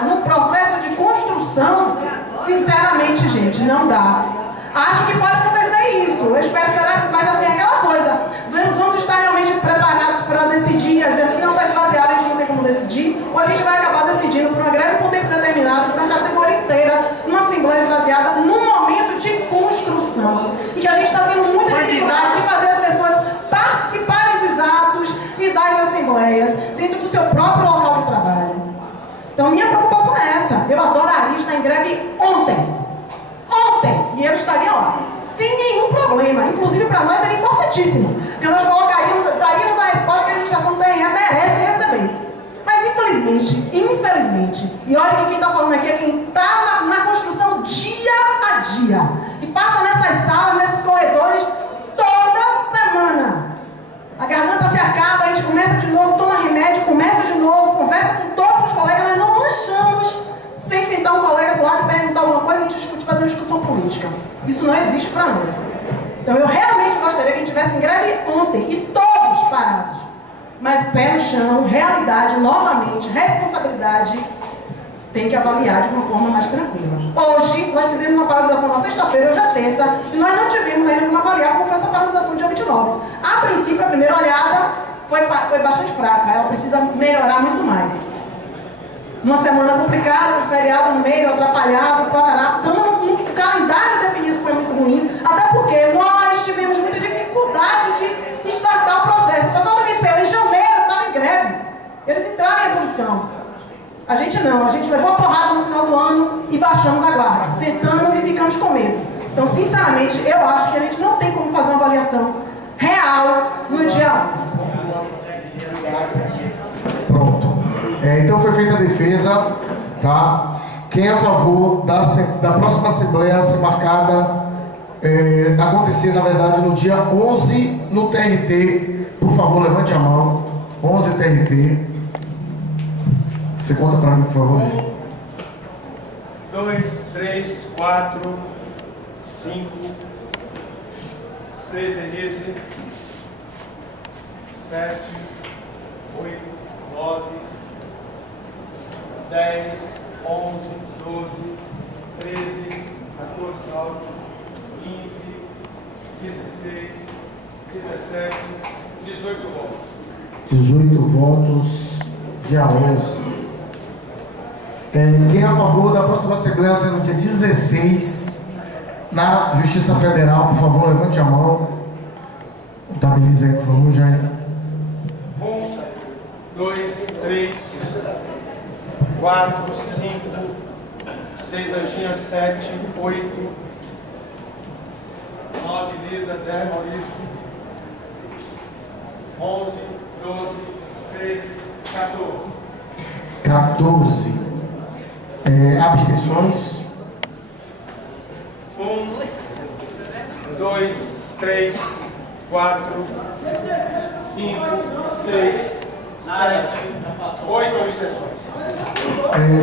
parada no processo de construção, sinceramente, gente, não dá. Acho que pode acontecer isso. Eu espero, mas assim, aquela coisa. Vamos estar realmente preparados para decidir, dizer assim, não está esvaziado, a gente não tem como decidir, ou a gente vai acabar decidindo por uma greve por tempo determinado, por uma categoria inteira, numa assembleia esvaziada, num momento de construção. E que a gente está tendo muita dificuldade de fazer as pessoas participarem dos atos e das assembleias dentro do seu próprio local de trabalho. Então, minha preocupação é essa. Eu adoraria estar em greve ontem. E eu estaria lá, sem nenhum problema. Inclusive, para nós seria importantíssimo, porque nós daríamos a resposta que a administração do TRE merece receber. Mas, infelizmente, e olha que quem está falando aqui é quem está na construção dia a dia, que passa nessas salas, nesses corredores, toda semana. A garganta se acaba, a gente começa de novo, toma remédio, começa de novo, conversa com todos os colegas, nós não lanchamos sem sentar um colega do lado e perguntar alguma coisa e a gente discute, fazer uma discussão política. Isso não existe para nós. Então eu realmente gostaria que a gente tivesse em greve ontem e todos parados. Mas pé no chão, realidade, novamente, responsabilidade, tem que avaliar de uma forma mais tranquila. Hoje, nós fizemos uma paralisação na sexta-feira, hoje é terça, e nós não tivemos ainda como avaliar como foi essa paralisação dia 29. A princípio, a primeira olhada foi bastante fraca, ela precisa melhorar muito mais. Uma semana complicada, um feriado no meio, atrapalhado, parará. Então, o calendário definido foi muito ruim, até porque nós tivemos muita dificuldade de startar o processo. O pessoal da MPU, em janeiro, estava em greve. Eles entraram em ebulição. A gente não, a gente levou a porrada no final do ano e baixamos a guarda. Sentamos e ficamos com medo. Então, sinceramente, eu acho que a gente não tem como fazer uma avaliação real no dia 11. Pronto. Então foi feita a defesa, tá? Quem é a favor da próxima Assembleia ser marcada, acontecer na verdade no dia 11 no TRT, por favor levante a mão. 11 TRT. Você conta para mim, por favor. 1, 2, 3, 4, 5, 6, Denise, 7, 8, 9, 10, 11, 12, 13, 14, 9, 15, 16, 17, 18 votos. 18 votos, dia 11. Quem é a favor da próxima Assembleia ser no dia 16 na Justiça Federal, por favor, levante a mão. Contabilize aí, por favor, Jair. 1, 2, 3, 4, 5, 6, Anjinha, 7, 8, 9, Lisa, 10, Maurício, 11, 12, 13, 14. 14. Abstenções? 1, 2, 3, 4, 5, 6, 7, 8 abstenções.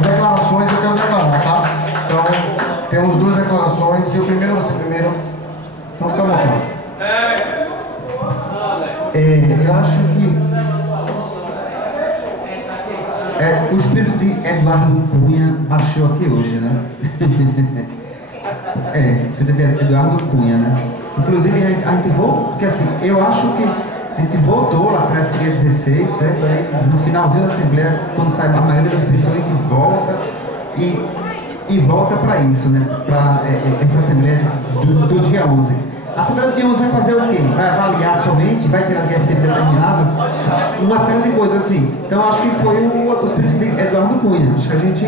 Declarações, eu quero declarar, tá? Então, temos duas declarações. E o primeiro, você primeiro. Então, fica à vontade. Eu acho que o espírito de Eduardo Cunha baixou aqui hoje, né? O espírito de Eduardo Cunha, né? Inclusive, a gente voltou, porque assim, eu acho que a gente voltou lá atrás, dia 16, certo? Aí, no finalzinho da Assembleia, quando sai a maioria das pessoas, a gente volta e volta para isso, né? Para essa Assembleia do dia 11. A Assembleia do dia 11 vai fazer o quê? Vai avaliar somente? Vai tirar as guerras de tempo determinado? Uma série de coisas assim. Então, acho que foi o espírito de Eduardo Cunha. Acho que a gente...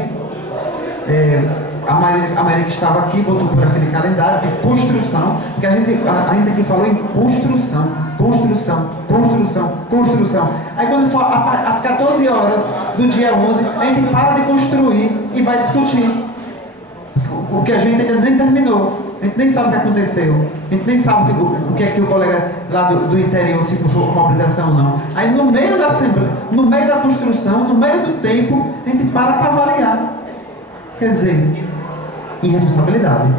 a Maria que estava aqui voltou por aquele calendário de construção, porque a gente aqui falou em construção. Aí quando for às 14 horas do dia 11, a gente para de construir e vai discutir. O que a gente ainda nem terminou. A gente nem sabe o que aconteceu. A gente nem sabe o que é que o colega lá do interior, se for mobilização ou não. Aí no meio da Assembleia, no meio da construção, no meio do tempo, a gente para avaliar. Quer dizer, irresponsabilidade.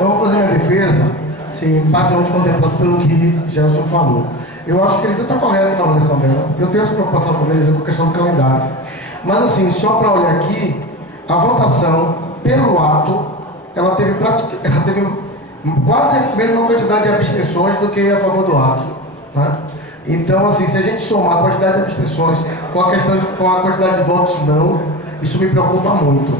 Eu vou fazer minha defesa, sim, parcialmente contemplado pelo que Gelson falou. Eu acho que ele está correto na avaliação dela. Eu tenho essa preocupação com ele com a questão do calendário. Mas assim, só para olhar aqui, a votação pelo ato, ela teve quase a mesma quantidade de abstenções do que a favor do ato, né? Então, assim, se a gente somar a quantidade de abstenções com a quantidade de votos não, isso me preocupa muito.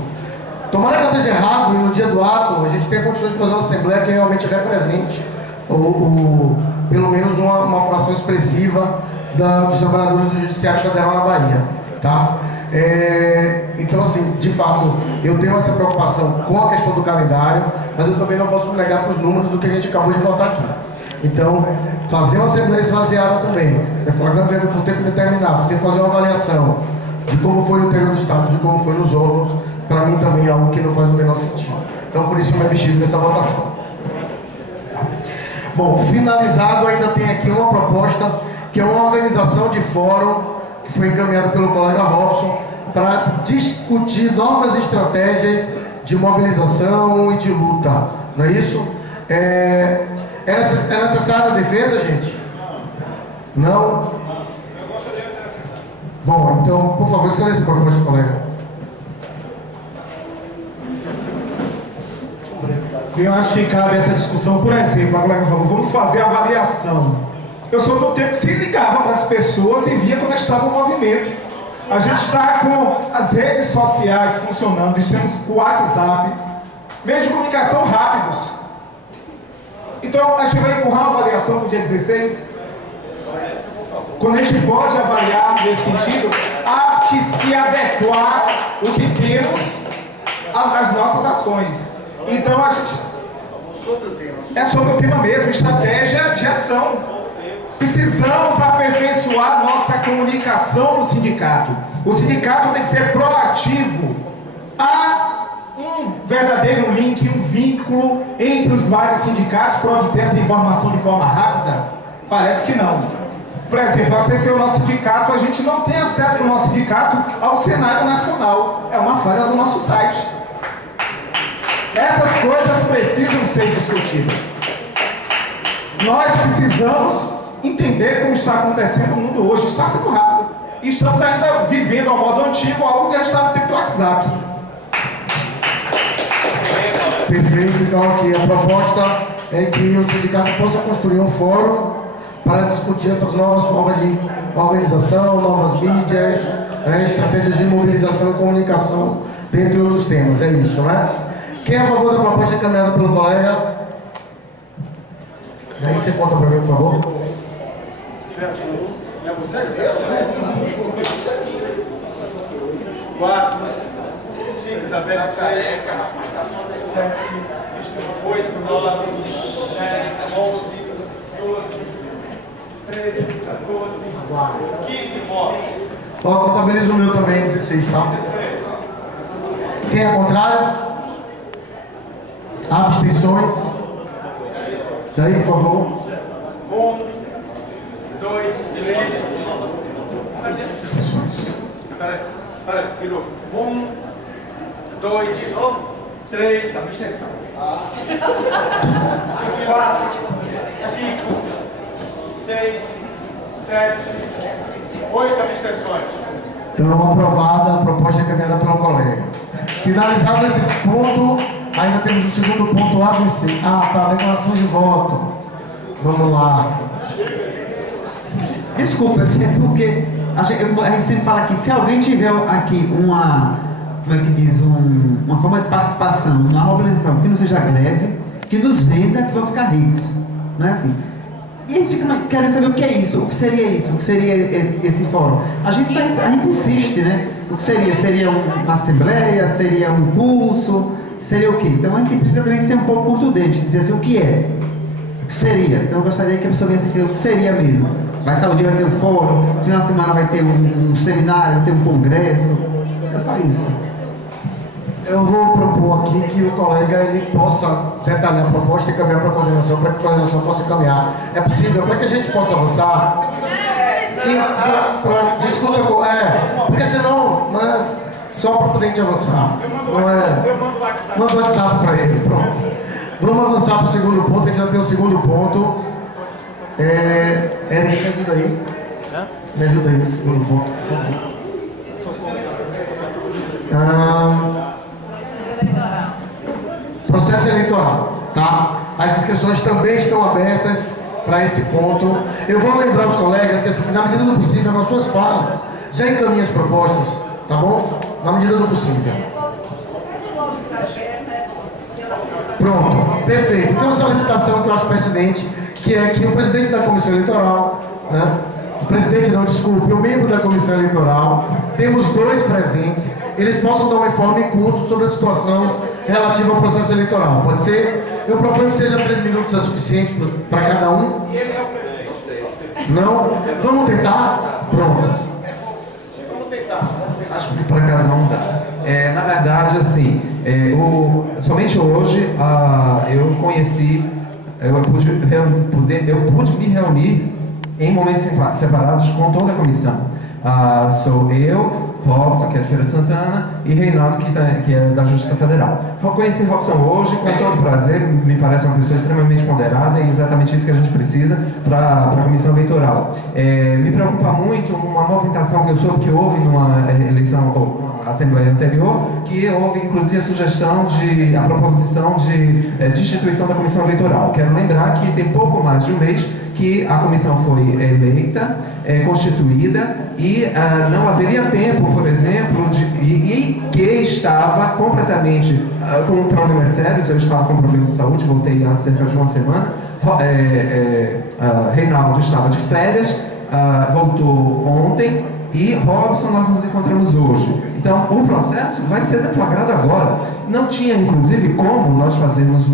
Tomara que eu esteja errado e no dia do ato a gente tenha condições de fazer uma assembleia que realmente represente pelo menos uma fração expressiva dos trabalhadores do Judiciário Federal na Bahia, tá? Então, assim, de fato, eu tenho essa preocupação com a questão do calendário, mas eu também não posso me negar para os números do que a gente acabou de votar aqui. Então, fazer uma assembleia esvaziada também, deflagrando greve por tempo determinado, sem fazer uma avaliação de como foi no interior do Estado, de como foi nos órgãos, para mim também é algo que não faz o menor sentido. Então, por isso eu me abstive nessa votação. Bom, finalizado, ainda tem aqui uma proposta, que é uma organização de fórum, que foi encaminhada pelo colega Robson, para discutir novas estratégias de mobilização e de luta. Não é isso? É necessária a defesa, gente? Não? Bom, então, por favor, esclareça para o colega. Eu acho que cabe essa discussão, por exemplo, a colega falou, vamos fazer a avaliação. Eu sou do tempo que se ligava para as pessoas e via como estava o movimento. A gente está com as redes sociais funcionando, nós temos o WhatsApp, meios de comunicação rápidos. Então, a gente vai empurrar uma avaliação para o dia 16? Quando a gente pode avaliar nesse sentido, há que se adequar o que temos às nossas ações. Então, a gente... É sobre o tema mesmo, estratégia de ação. Precisamos aperfeiçoar nossa comunicação no sindicato. O sindicato tem que ser proativo. Há um verdadeiro link, um vínculo entre os vários sindicatos para obter essa informação de forma rápida? Parece que não. Por exemplo, acessei o nosso sindicato, a gente não tem acesso no nosso sindicato ao cenário nacional. É uma falha do nosso site. Essas coisas precisam ser discutidas. Nós precisamos entender como está acontecendo o mundo hoje. Está sendo rápido. E estamos ainda vivendo ao modo antigo, algo que a gente está no tempo do WhatsApp. Perfeito. Então, aqui a proposta é que o sindicato possa construir um fórum para discutir essas novas formas de organização, novas mídias, estratégias de mobilização e comunicação, dentre outros temas. É isso, né? Quem é a favor da proposta encaminhada pelo colega? E aí você conta para mim, por favor. É você? 4, 5, Isabela, 6, 7, 8, 9, 10, 11, 12, 13, 14, 15 votos. Ó, contabiliza o meu também, 16, tá? 16. Quem é contrário? Abstenções? Jair, por favor. 1, 2, 3. Peraí, de novo. 1, 2, 3, abstenção. 4, 5, 6, 7, 8 abstenções. Então, aprovada a proposta encaminhada pelo colega. Finalizado esse ponto, ainda temos o segundo ponto a vencer. Ah, tá, declarações de voto. Vamos lá. Desculpa, assim, é porque a gente sempre fala aqui, se alguém tiver aqui uma, como é que diz, uma forma de participação na mobilização, que não seja greve, que nos venda, que vão ficar ricos. Não é assim? E a gente fica querendo saber o que é isso, o que seria isso, o que seria esse fórum. A gente insiste, né? O que seria? Seria uma assembleia, seria um curso, seria o quê? Então a gente precisa também ser um pouco contundente, dizer assim, o que é? O que seria? Então eu gostaria que a pessoa viesse aqui, o que seria mesmo? Vai estar o dia, vai ter um fórum, no final de semana vai ter um seminário, vai ter um congresso. É só isso. Eu vou propor aqui que o colega ele possa detalhar a proposta e caminhar para a coordenação, para que a coordenação possa caminhar. É possível, para que a gente possa avançar, discuta, porque senão, né, só para poder a gente avançar. Manda o WhatsApp para ele, pronto. Vamos avançar para o segundo ponto, a gente já tem o segundo ponto. Eric, me ajuda aí. Me ajuda aí no segundo ponto, por favor. Processo eleitoral, tá? As inscrições também estão abertas para esse ponto. Eu vou lembrar os colegas que, assim, na medida do possível, nas suas falas, já encaminhem as propostas, tá bom? Na medida do possível. Pronto, perfeito. Então, solicitação que eu acho pertinente, que é que o presidente da comissão eleitoral, né? O presidente não, desculpe, o membro da comissão eleitoral, temos 2 presentes, eles possam dar um informe curto sobre a situação relativa ao processo eleitoral. Pode ser? Eu proponho que seja 3 minutos é suficiente para cada um. E ele é o presidente. Não? Vamos tentar? Pronto. Vamos tentar. Acho que para cada um dá. Na verdade, assim, somente hoje eu conheci, eu pude me reunir em momentos separados com toda a comissão. Sou eu, Robson, que é de Feira de Santana, e Reinaldo, que é da Justiça Federal. Conheci Robson hoje com todo prazer, me parece uma pessoa extremamente ponderada e exatamente isso que a gente precisa para a comissão eleitoral. Me preocupa muito uma movimentação que eu soube que houve numa eleição, ou numa assembleia anterior, que houve inclusive a proposição de destituição da comissão eleitoral. Quero lembrar que tem pouco mais de um mês que a comissão foi eleita, constituída, e não haveria tempo, por exemplo, e que estava completamente com problemas sérios. Eu estava com problema de saúde, voltei há cerca de uma semana. Reinaldo estava de férias, voltou ontem, e Robson nós nos encontramos hoje. Então, o processo vai ser deflagrado agora. Não tinha, inclusive, como nós fazermos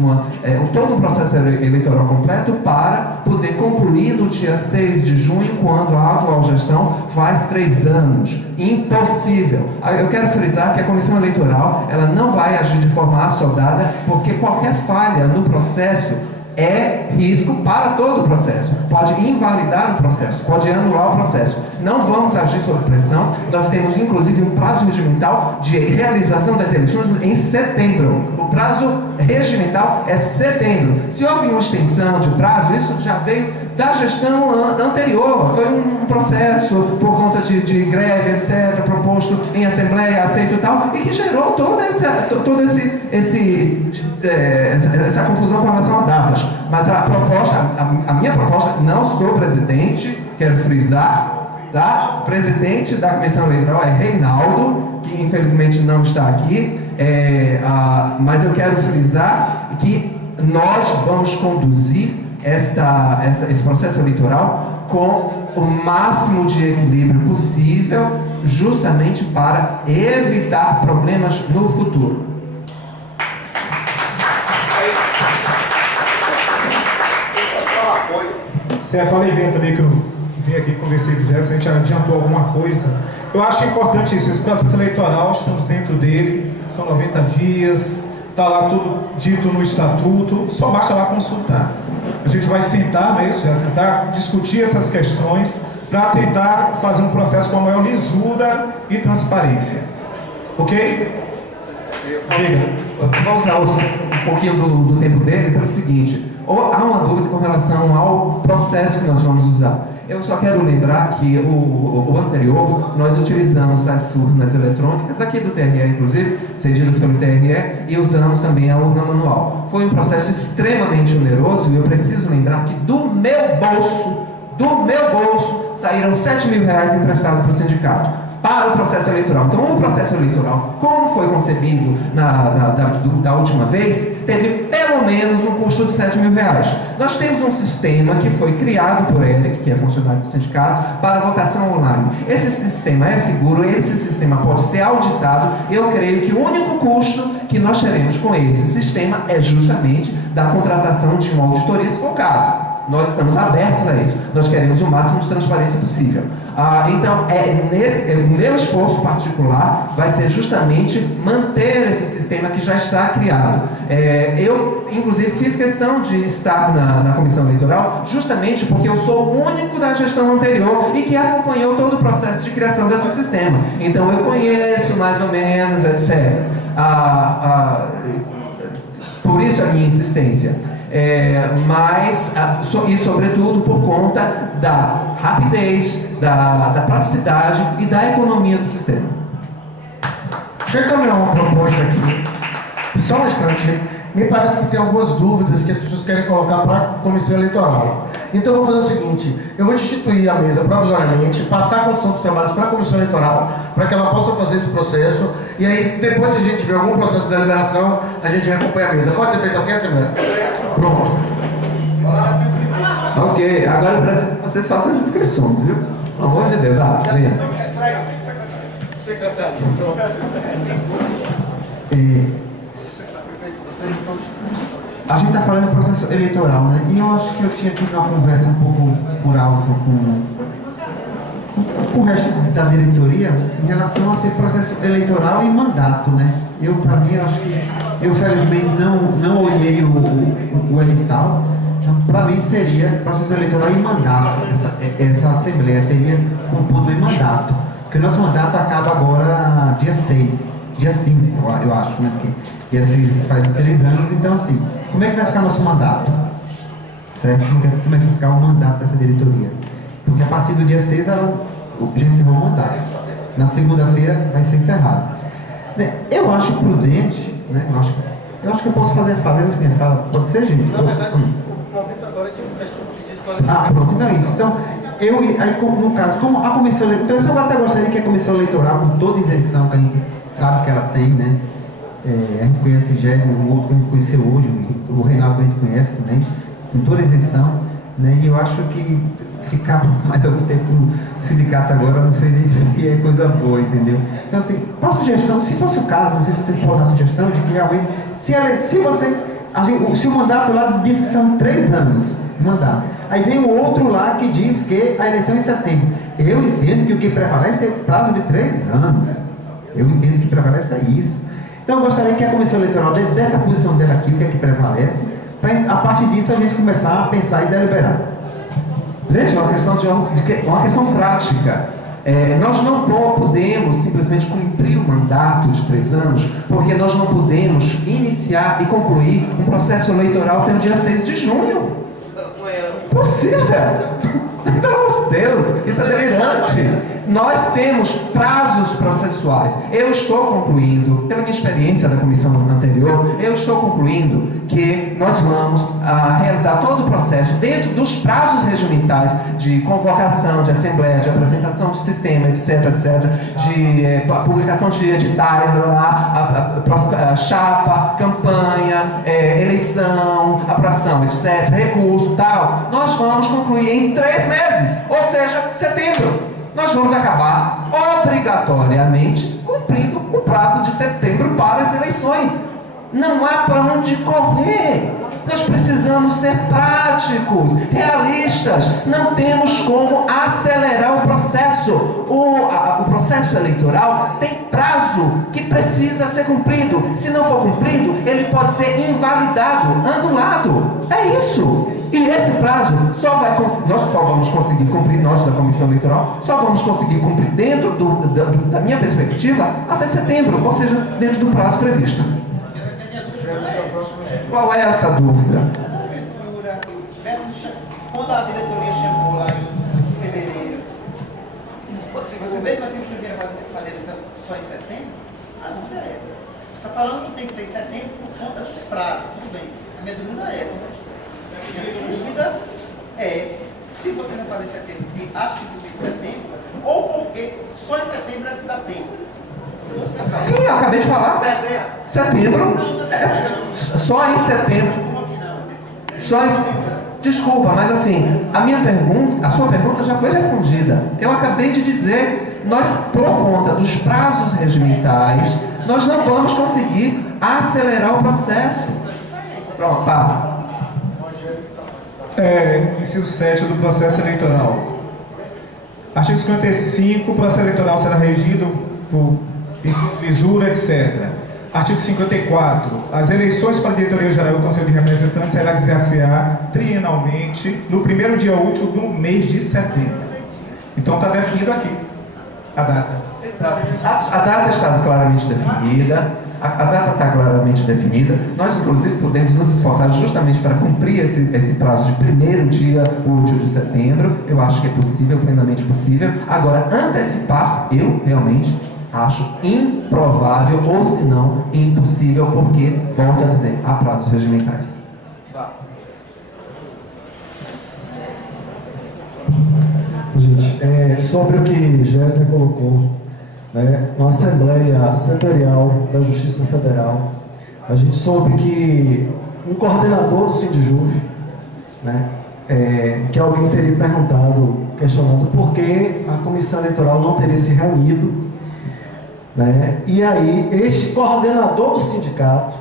todo um processo eleitoral completo para poder concluir no dia 6 de junho, quando a atual gestão faz 3 anos. Impossível. Eu quero frisar que a comissão eleitoral ela não vai agir de forma assodada, porque qualquer falha no processo é risco para todo o processo, pode invalidar o processo, pode anular o processo. Não vamos agir sob pressão. Nós temos inclusive um prazo regimental de realização das eleições em setembro. O prazo regimental é setembro. Se houve uma extensão de prazo, isso já veio da gestão anterior. Foi um processo por conta de greve, etc., proposto em assembleia, aceito e tal, e que gerou toda essa confusão com relação a datas. Mas a minha proposta, não sou presidente, quero frisar, tá? O presidente da comissão eleitoral é Reinaldo, que infelizmente não está aqui, mas eu quero frisar que nós vamos conduzir esse processo eleitoral com o máximo de equilíbrio possível, justamente para evitar problemas no futuro. Eu falei bem também que eu vim aqui conversei com o Jéssica, a gente adiantou alguma coisa. Eu acho que é importante isso, esse processo eleitoral, estamos dentro dele, são 90 dias, está lá tudo dito no estatuto, só basta lá consultar. A gente vai sentar, não é isso? Sentar, discutir essas questões para tentar fazer um processo com a maior lisura e transparência. Ok? Vou usar um pouquinho do tempo dele para o seguinte: há uma dúvida com relação ao processo que nós vamos usar. Eu só quero lembrar que o anterior, nós utilizamos as urnas eletrônicas, aqui do TRE inclusive, cedidas pelo TRE, e usamos também a urna manual. Foi um processo extremamente oneroso, e eu preciso lembrar que do meu bolso, saíram R$7.000 emprestados para o sindicato, para o processo eleitoral. Então, o processo eleitoral, como foi concebido da última vez, teve pelo menos um custo de R$7.000. Nós temos um sistema que foi criado por ele, que é funcionário do sindicato, para votação online. Esse sistema é seguro, esse sistema pode ser auditado. Eu creio que o único custo que nós teremos com esse sistema é justamente da contratação de uma auditoria, se for o caso. Nós estamos abertos a isso. Nós queremos o máximo de transparência possível. Então, o meu esforço particular vai ser justamente manter esse sistema que já está criado. Eu, inclusive, fiz questão de estar na comissão eleitoral justamente porque eu sou o único da gestão anterior e que acompanhou todo o processo de criação desse sistema. Então, eu conheço mais ou menos, etc. Por isso a minha insistência. E sobretudo por conta da rapidez, da praticidade e da economia do sistema. Deixa eu caminhar uma proposta aqui. Só um instante. Me parece que tem algumas dúvidas que as pessoas querem colocar para a comissão eleitoral. Então eu vou fazer o seguinte, eu vou destituir a mesa provisoriamente, passar a condução dos trabalhos para a comissão eleitoral, para que ela possa fazer esse processo, e aí depois, se a gente tiver algum processo de deliberação, a gente acompanha a mesa. Pode ser feito assim, Assembleia? Pronto. Ok, agora eu preciso que vocês façam as inscrições, viu? Pelo amor de Deus, venha. Secretário, pronto. A gente está falando do processo eleitoral, né? E eu acho que eu tinha tido uma conversa um pouco por alto com o resto da diretoria em relação a ser processo eleitoral e mandato, né? Para mim, acho que eu felizmente não olhei o edital. Então, para mim seria processo eleitoral e mandato. Essa Assembleia teria um ponto em mandato. Porque o nosso mandato acaba agora dia 6, dia 5, eu acho, né? Porque dia 6 faz 3 anos, então assim, como é que vai ficar nosso mandato? Certo? Como é que vai ficar o mandato dessa diretoria? Porque a partir do dia 6 já encerrou o mandato. Na segunda-feira vai ser encerrado. Eu acho prudente, né? Eu acho que eu posso fazer fala, minha fala, pode ser, gente? Na verdade, o momento agora é de pedir esclarecimento. Pronto, então é isso. Então, no caso, como a comissão eleitoral, então eu até gostaria que a comissão eleitoral, com toda isenção que a gente sabe que ela tem, né? A gente conhece o Gé, o outro que a gente conheceu hoje, o Renato que a gente conhece também, com toda isenção, né? E eu acho que ficar mais algum tempo no sindicato agora, não sei nem se é coisa boa, entendeu? Então, assim, uma sugestão, se fosse o caso, não sei se vocês podem dar sugestão de que realmente, se o mandato lá diz que são 3 anos, mandato. Aí vem o outro lá que diz que a eleição é em setembro. Eu entendo que o que prevalece é o prazo de 3 anos. Eu entendo que prevalece é isso. Então eu gostaria que a comissão eleitoral, dessa posição dela aqui, o que é que prevalece, para a partir disso a gente começar a pensar e deliberar. Gente, é uma questão prática. Nós não podemos simplesmente cumprir o mandato de 3 anos, porque nós não podemos iniciar e concluir um processo eleitoral até o dia 6 de junho. Possível! Pelo amor de Deus, isso é delirante. Nós temos prazos processuais. Eu estou concluindo, pela minha experiência da comissão anterior, eu estou concluindo que nós vamos realizar todo o processo dentro dos prazos regimentais de convocação de assembleia, de apresentação de sistema, etc, de publicação de editais, chapa, campanha, eleição, aprovação, etc, recurso, tal. Nós vamos concluir em 3 meses, ou seja, setembro. Nós vamos acabar obrigatoriamente cumprindo o prazo de setembro para as eleições. Não há para onde correr. Nós precisamos ser práticos, realistas. Não temos como acelerar o processo. O processo eleitoral tem prazo que precisa ser cumprido. Se não for cumprido, ele pode ser invalidado, anulado. É isso. E esse prazo nós só vamos conseguir cumprir, nós da comissão eleitoral, só vamos conseguir cumprir dentro da minha perspectiva até setembro, ou seja, dentro do prazo previsto. Qual é essa dúvida? Quando a diretoria chamou lá em fevereiro, se você mesmo assim precisa fazer eleição só em setembro, a dúvida é essa. Você está falando que tem que ser em setembro por conta dos prazos, tudo bem. A minha dúvida é essa. A minha dúvida é se você não fazer em setembro, porque acha que tem em setembro, ou porque só em setembro dá tempo. Sim, eu acabei de falar. Setembro. Só em setembro. Desculpa, mas assim, a sua pergunta já foi respondida. Eu acabei de dizer, nós, por conta dos prazos regimentais, nós não vamos conseguir acelerar o processo. Pronto, fala. Inciso 7 do processo eleitoral. Artigo 55, o processo eleitoral será regido por lisura, etc. Artigo 54. As eleições para a diretoria geral e o Conselho de Representantes serão realizadas trienalmente no primeiro dia útil do mês de setembro. Então está definido aqui a data. Exato. A data está claramente definida. A data está claramente definida. Nós, inclusive, podemos nos esforçar justamente para cumprir esse prazo de primeiro dia útil de setembro. Eu acho que é possível, plenamente possível. Agora, antecipar, eu realmente Acho improvável, ou se não, impossível, porque, volto a dizer, há prazos regimentais. Gente, sobre o que Jéssica colocou, né, na Assembleia Setorial da Justiça Federal, a gente soube que um coordenador do Sindijuve, né, que alguém teria questionado por que a comissão eleitoral não teria se reunido, né, e aí este coordenador do sindicato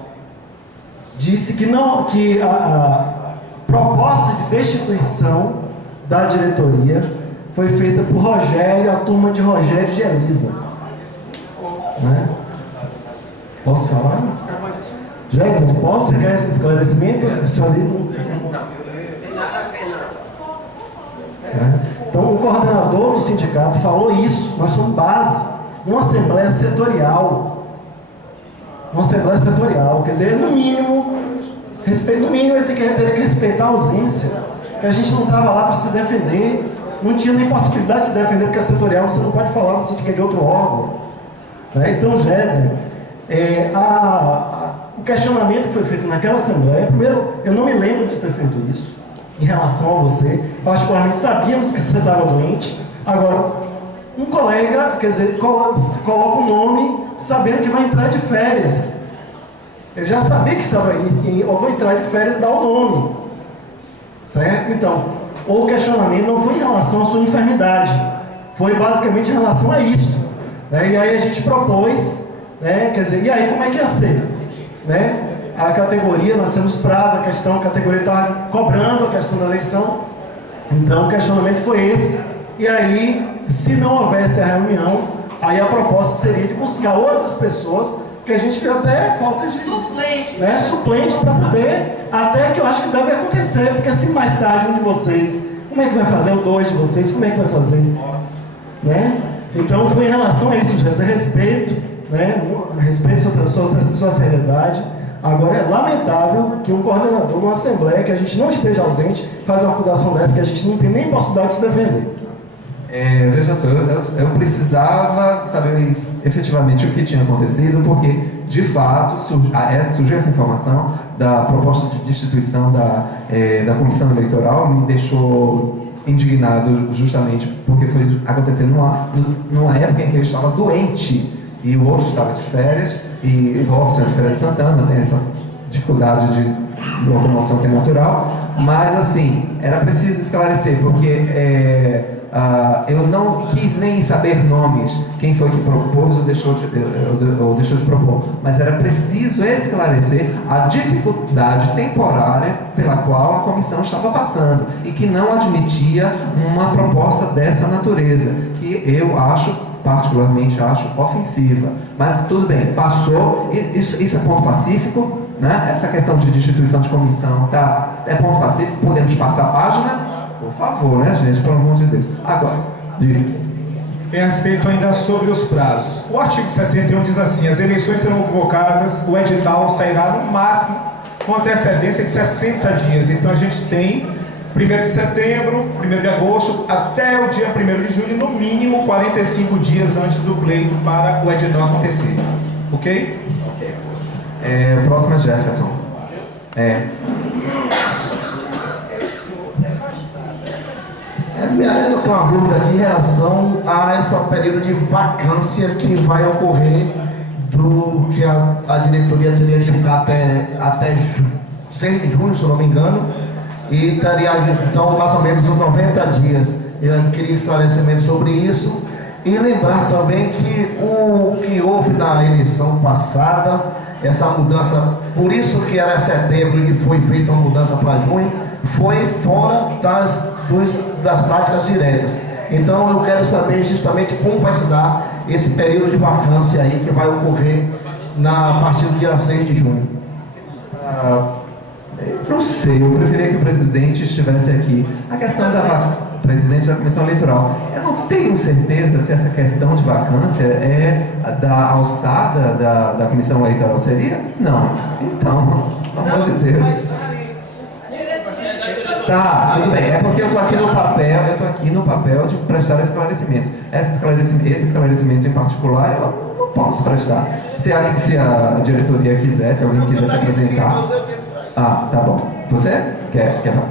disse que a proposta de destituição da diretoria foi feita por Rogério, a turma de Rogério e de Elisa. Né? Posso falar? Jéssica, não posso? Você quer esse esclarecimento? Então, o coordenador do sindicato falou isso. Nós somos base, uma assembleia setorial. Uma assembleia setorial. Quer dizer, no mínimo ele teria que respeitar a ausência. Porque a gente não estava lá para se defender. Não tinha nem possibilidade de se defender, porque é setorial, você não pode falar, você tem que ir de outro órgão. Né? Então, Jéssica, o questionamento que foi feito naquela Assembleia, primeiro, eu não me lembro de ter feito isso, em relação a você. Particularmente, sabíamos que você estava doente. Agora, um colega, quer dizer, coloca o nome, sabendo que vai entrar de férias. Eu já sabia que estava aí, eu vou entrar de férias e dar o nome. Certo? Então, o questionamento não foi em relação à sua enfermidade, foi basicamente em relação a isso. Né? E aí a gente propôs, né? Quer dizer, e aí como é que ia ser? Né? A categoria, nós temos prazo, a categoria está cobrando a questão da eleição, então o questionamento foi esse. E aí, se não houvesse a reunião, aí a proposta seria de buscar outras pessoas, que a gente vê até falta de suplente para poder, até que eu acho que deve acontecer, porque assim mais tarde um de vocês, como é que vai fazer? O dois de vocês, como é que vai fazer? Né? Então foi em relação a isso, Jesus, respeito, né? Respeito sua seriedade. Agora é lamentável que um coordenador de uma assembleia, que a gente não esteja ausente, faz uma acusação dessa que a gente não tem nem possibilidade de se defender. Veja só, eu precisava saber efetivamente o que tinha acontecido, porque, de fato, surgiu essa informação da proposta de destituição da comissão eleitoral, me deixou indignado justamente porque foi acontecer numa época em que eu estava doente e o outro estava de férias, e o Robson de Feira de Santana tem essa dificuldade de locomoção que é natural, mas assim, era preciso esclarecer, porque eu não quis nem saber nomes, quem foi que propôs ou deixou de propor, mas era preciso esclarecer a dificuldade temporária pela qual a comissão estava passando e que não admitia uma proposta dessa natureza, que eu particularmente acho ofensiva. Mas tudo bem, passou, isso é ponto pacífico, né? Essa questão de destituição de comissão é ponto pacífico, podemos passar a página. Por favor, né, gente? Pelo amor de Deus. Agora, diga. Tem a respeito ainda sobre os prazos. O artigo 61 diz assim: as eleições serão convocadas, o edital sairá no máximo com antecedência de 60 dias. Então a gente tem 1º de setembro, 1º de agosto, até o dia 1º de julho, no mínimo 45 dias antes do pleito para o edital acontecer. Ok? Ok. Próxima, Jefferson. Eu tenho uma dúvida aqui em relação a esse período de vacância que vai ocorrer, que a diretoria teria de ficar até 6 de junho, se eu não me engano, e teria então mais ou menos uns 90 dias. Eu queria esclarecimento sobre isso e lembrar também que o que houve na eleição passada, essa mudança, por isso que era setembro e foi feita uma mudança para junho, foi fora das práticas diretas. Então eu quero saber justamente como vai se dar esse período de vacância aí que vai ocorrer a partir do dia 6 de junho. Não sei, eu preferia que o presidente estivesse aqui. A questão presidente da comissão eleitoral, eu não tenho certeza se essa questão de vacância é da alçada da comissão eleitoral. Seria? Não. Então, pelo amor de Deus. Tá, tudo bem. É porque eu tô aqui no papel de prestar esclarecimentos. Esse esclarecimento em particular, eu não posso prestar. Se a diretoria quiser, se alguém quiser se apresentar. Ah, tá bom. Você quer falar?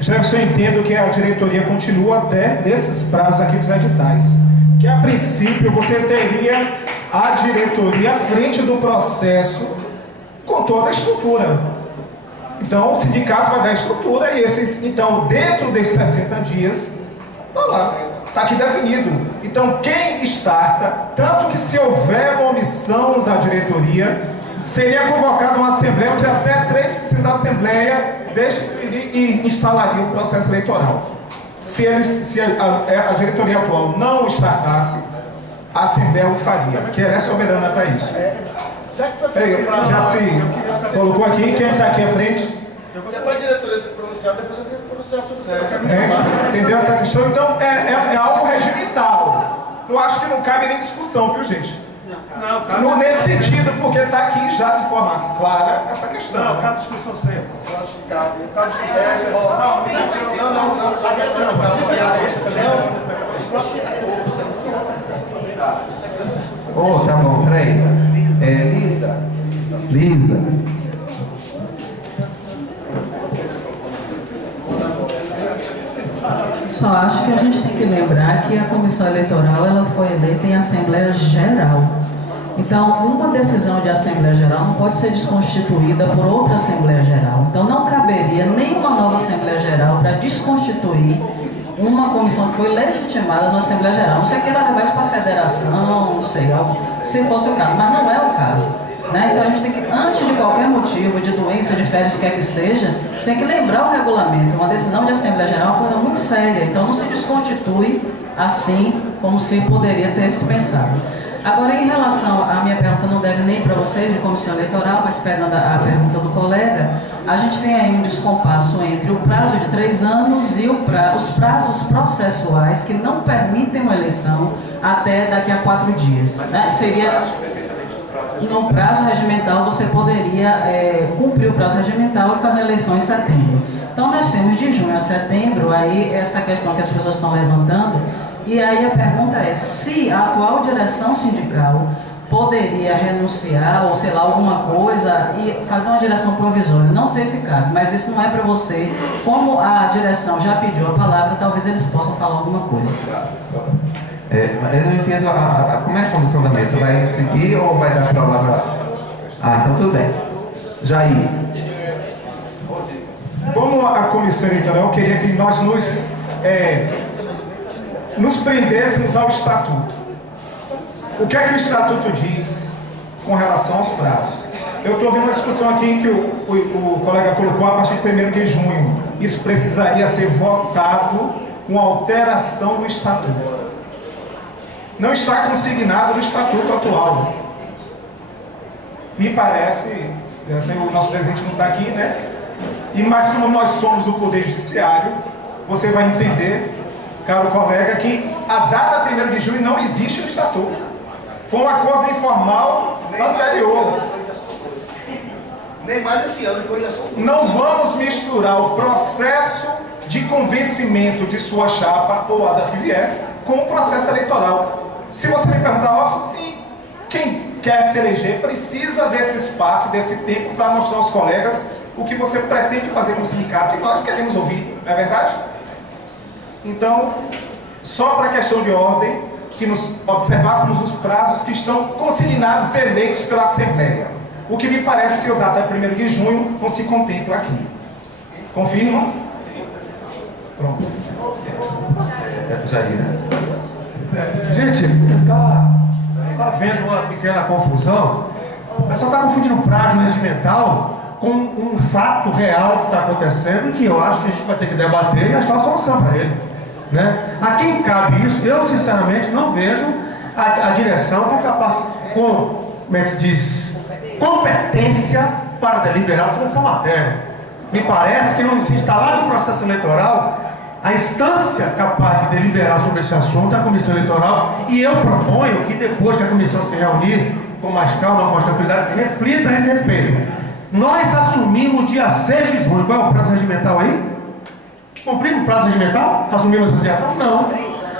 Jefferson, eu entendo que a diretoria continua até desses prazos aqui dos editais. Que a princípio você teria a diretoria à frente do processo com toda a estrutura. Então o sindicato vai dar a estrutura e então dentro desses 60 dias, está lá, está aqui definido. Então quem starta, tanto que se houver uma omissão da diretoria, seria convocada uma assembleia onde até 3% da assembleia destituiria e instalaria o processo eleitoral. Se a diretoria atual não startasse, a assembleia o faria, porque ela é soberana para isso. Já se colocou aqui, quem está aqui à frente? Se é para a diretoria se pronunciar, depois eu tenho que pronunciar sobre Entendeu essa questão? Então é algo regimental. Eu acho que não cabe nem discussão, viu, gente? Não, nesse sentido, porque está aqui já de forma clara essa questão. Não, cabe discussão sempre. Eu acho que cabe. Cabe discussão. Oh, tá bom, peraí. Lisa. Só acho que a gente tem que lembrar que a comissão eleitoral ela foi eleita em Assembleia Geral. Então, uma decisão de Assembleia Geral não pode ser desconstituída por outra Assembleia Geral. Então, não caberia nenhuma nova Assembleia Geral para desconstituir uma comissão que foi legitimada na Assembleia Geral. Não sei que ela levar isso para a federação, não sei, se fosse o caso, mas não é o caso. Né? Então a gente tem que, antes de qualquer motivo, de doença, de férias, o que quer que seja, a gente tem que lembrar o regulamento. Uma decisão de Assembleia Geral é uma coisa muito séria, então não se desconstitui assim como se poderia ter se pensado. Agora, em relação, a minha pergunta não deve nem para vocês de comissão eleitoral, mas pegando a pergunta do colega, a gente tem aí um descompasso entre o prazo de 3 anos e os prazos processuais que não permitem uma eleição até daqui a 4 dias. Né? Seria... No prazo regimental, você poderia cumprir o prazo regimental e fazer a eleição em setembro. Então, nós temos de junho a setembro, aí essa questão que as pessoas estão levantando, e aí a pergunta é se a atual direção sindical poderia renunciar, ou sei lá, alguma coisa, e fazer uma direção provisória. Não sei se cabe, mas isso não é para você. Como a direção já pediu a palavra, talvez eles possam falar alguma coisa. Eu não entendo como é a comissão da mesa. Vai seguir ou vai dar a palavra? Então tudo bem. Jair. Como a comissão eleitoral, eu queria que nós nos prendêssemos ao estatuto. O que é que o estatuto diz com relação aos prazos? Eu estou ouvindo uma discussão aqui que o colega colocou a partir de 1º de junho. Isso precisaria ser votado com alteração do estatuto. Não está consignado no estatuto atual. Me parece, o nosso presidente não está aqui, né? Mas como nós somos o Poder Judiciário, você vai entender, caro colega, que a data 1º de junho não existe no estatuto. Foi um acordo informal anterior. Nem mais esse ano, que hoje já são. Não vamos misturar o processo de convencimento de sua chapa ou a da que vier com o processo eleitoral. Se você me perguntar, Robson, sim, quem quer se eleger precisa desse espaço, desse tempo para mostrar aos colegas o que você pretende fazer com o sindicato. E nós queremos ouvir, não é verdade? Então, só para questão de ordem, que nos observássemos os prazos que estão consignados eleitos pela Assembleia. O que me parece que o data é 1º de junho não se contempla aqui. Confirma? Pronto. Jair, né? Gente, está havendo uma pequena confusão. O pessoal está confundindo prazo regimental com um fato real que está acontecendo e que eu acho que a gente vai ter que debater e achar a solução para ele. Né? A quem cabe isso, eu sinceramente não vejo a direção como é que se diz, competência para deliberar sobre essa matéria. Me parece que não se instalar no processo eleitoral a instância capaz de deliberar sobre esse assunto é a comissão eleitoral, e eu proponho que depois que a comissão se reunir com mais calma, com mais tranquilidade, reflita a esse respeito. Nós assumimos dia 6 de junho. Qual é o prazo regimental aí? Cumprimos o prazo regimental? Assumimos essa direção? Não.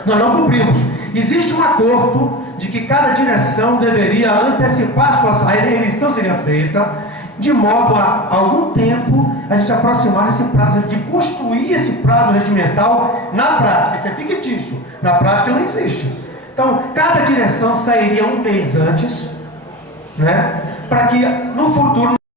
Nós não cumprimos. Existe um acordo de que cada direção deveria antecipar a eleição seria feita, de modo a algum tempo a gente aproximar esse prazo, de construir esse prazo regimental na prática. Isso é fictício. Na prática não existe. Então, cada direção sairia um mês antes, né? Para que no futuro